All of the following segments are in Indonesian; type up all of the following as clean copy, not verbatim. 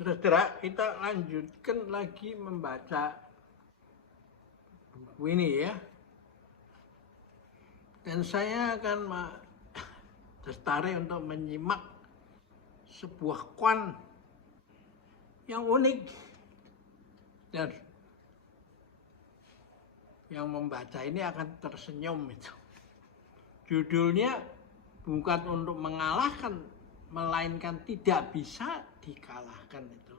Saudara, kita lanjutkan lagi membaca buku ini ya. Dan saya akan tertarik untuk menyimak sebuah kuan yang unik. Dan yang membaca ini akan tersenyum itu. Judulnya bukan untuk mengalahkan, melainkan tidak bisa dikalahkan itu.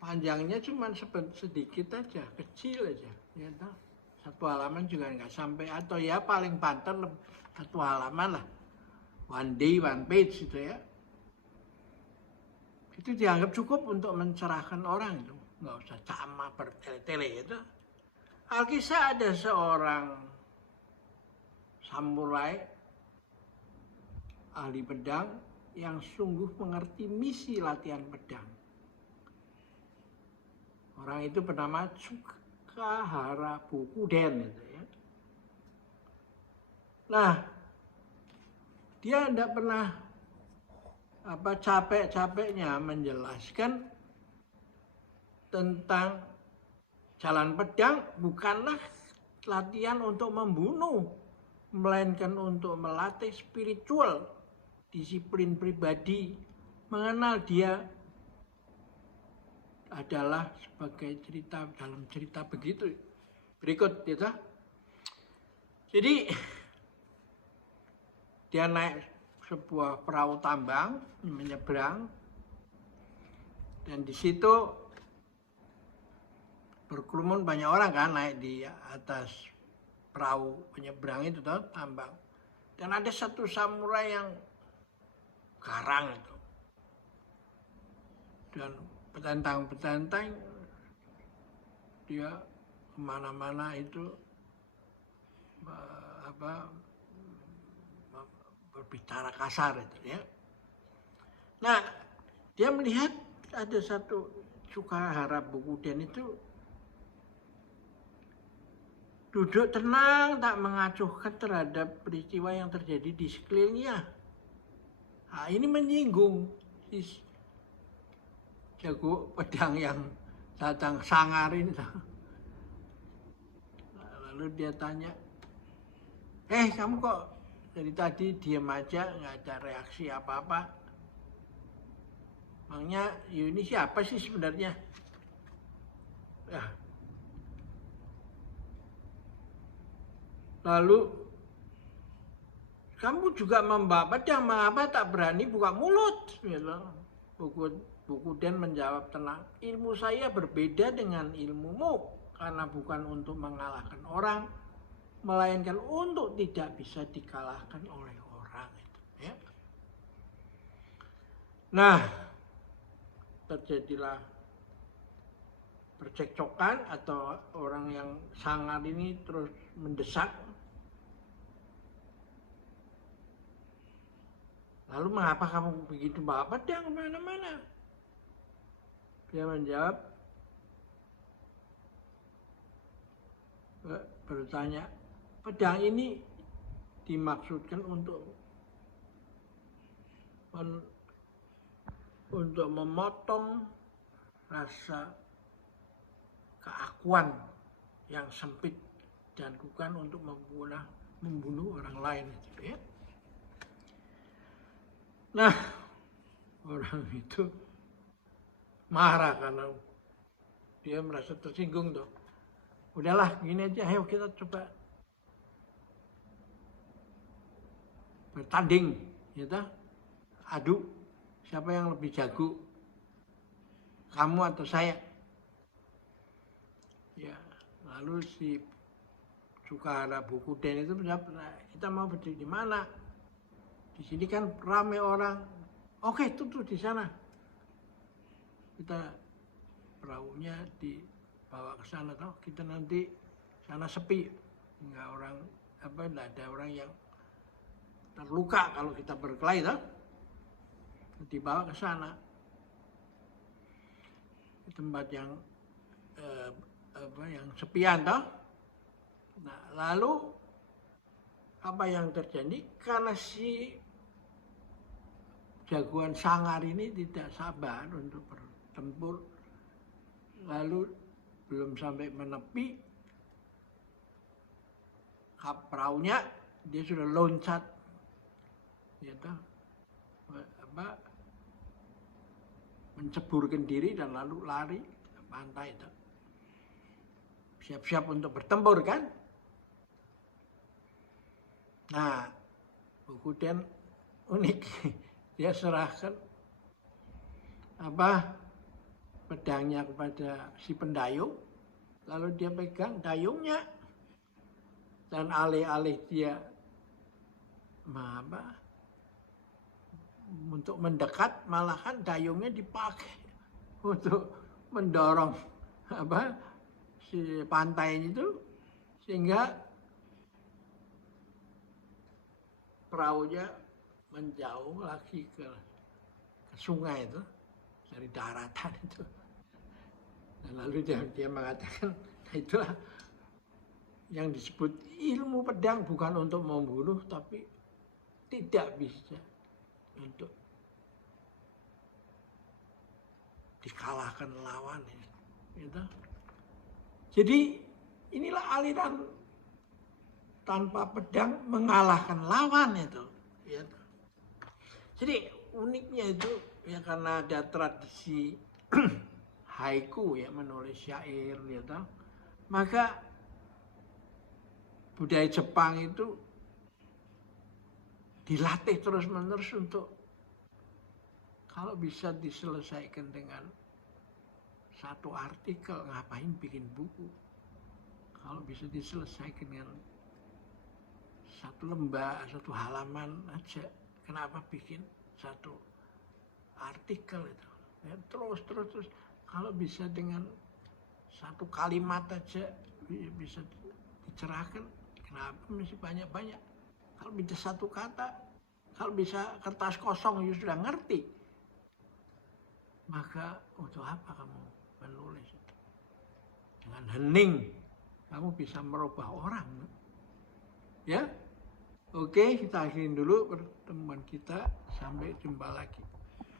Panjangnya cuma sedikit aja, kecil aja. Ya, satu halaman juga nggak sampai, atau ya paling banter satu halaman lah. One day, one page itu ya. Itu dianggap cukup untuk mencerahkan orang itu. Nggak usah ceramah bertele-tele itu. Alkisah ada seorang samurai ahli pedang yang sungguh mengerti misi latihan pedang. Orang itu bernama Tsukahara Bukuden itu ya. Nah, dia tidak pernah capek-capeknya menjelaskan tentang jalan pedang bukanlah latihan untuk membunuh, melainkan untuk melatih spiritual, disiplin pribadi, mengenal dia adalah sebagai cerita dalam cerita begitu. Berikut kita. Jadi dia naik sebuah perahu tambang menyeberang, dan di situ berkerumun banyak orang kan naik di atas perahu penyeberang itu tuh tambang. Dan ada satu samurai yang garang itu. Dan petentang-petentang dia kemana-mana itu berbicara kasar itu ya. Nah, dia melihat ada satu Tsukahara Bukuden itu duduk tenang, tak mengacuhkan terhadap peristiwa yang terjadi di sekelilingnya. Nah, ini menyinggung jago pedang yang datang sangar ini. Lalu dia tanya, kamu kok dari tadi diam aja, nggak ada reaksi apa-apa? Emangnya ini siapa sih sebenarnya? Lalu kamu juga membawa pedang, mengapa tak berani buka mulut? Bukuden menjawab tenang, ilmu saya berbeda dengan ilmumu, karena bukan untuk mengalahkan orang, melainkan untuk tidak bisa dikalahkan oleh orang. Ya. Nah, terjadilah percekcokan atau orang yang sangar ini terus mendesak. Lalu mengapa kamu begitu bawa pedang kemana-mana? Dia menjawab, bertanya, pedang ini dimaksudkan untuk memotong rasa keakuan yang sempit dan bukan untuk membunuh orang lain. Ya. Nah, orang itu marah karena dia merasa tersinggung tuh. Udahlah, gini aja, ayo kita coba bertanding, gitu. Adu, siapa yang lebih jago, kamu atau saya? Ya, lalu si Tsukahara Bukuden itu menjawab, kita mau berdiri di mana? Di sini kan ramai orang. Oke, tuh di sana. Kita perahunya dibawa ke sana, toh kita nanti sana sepi, nggak ada orang yang terluka kalau kita berkelahi, toh dibawa ke sana, di tempat yang yang sepian, toh. Nah, lalu apa yang terjadi? Karena si jagoan sangar ini tidak sabar untuk bertempur, lalu belum sampai menepi perahunya dia sudah loncat, gitu, menceburkan diri dan lalu lari ke pantai itu. Siap-siap untuk bertempur kan? Nah, Bukuden unik, dia serahkan pedangnya kepada si pendayung, lalu dia pegang dayungnya, dan alih-alih dia untuk mendekat, malahan dayungnya dipakai untuk mendorong si pantai itu, sehingga perahunya menjauh lagi ke sungai itu dari daratan itu. Dan lalu dia mengatakan, itulah yang disebut ilmu pedang, bukan untuk membunuh, tapi tidak bisa untuk dikalahkan lawan. Gitu. Jadi inilah aliran tanpa pedang mengalahkan lawan itu. Gitu. Jadi uniknya itu ya karena ada tradisi haiku ya, menulis syair gitu. Maka budaya Jepang itu dilatih terus-menerus untuk kalau bisa diselesaikan dengan satu artikel, ngapain bikin buku? Kalau bisa diselesaikan dengan satu lembar, satu halaman aja, kenapa bikin satu artikel itu? Ya, terus kalau bisa dengan satu kalimat aja bisa dicerahkan, kenapa mesti banyak-banyak? Kalau bisa satu kata, kalau bisa kertas kosong you sudah ngerti, maka untuk apa kamu menulis itu? Dengan hening kamu bisa merubah orang. Ya, oke, kita akhirin dulu pertemuan kita, sampai jumpa lagi.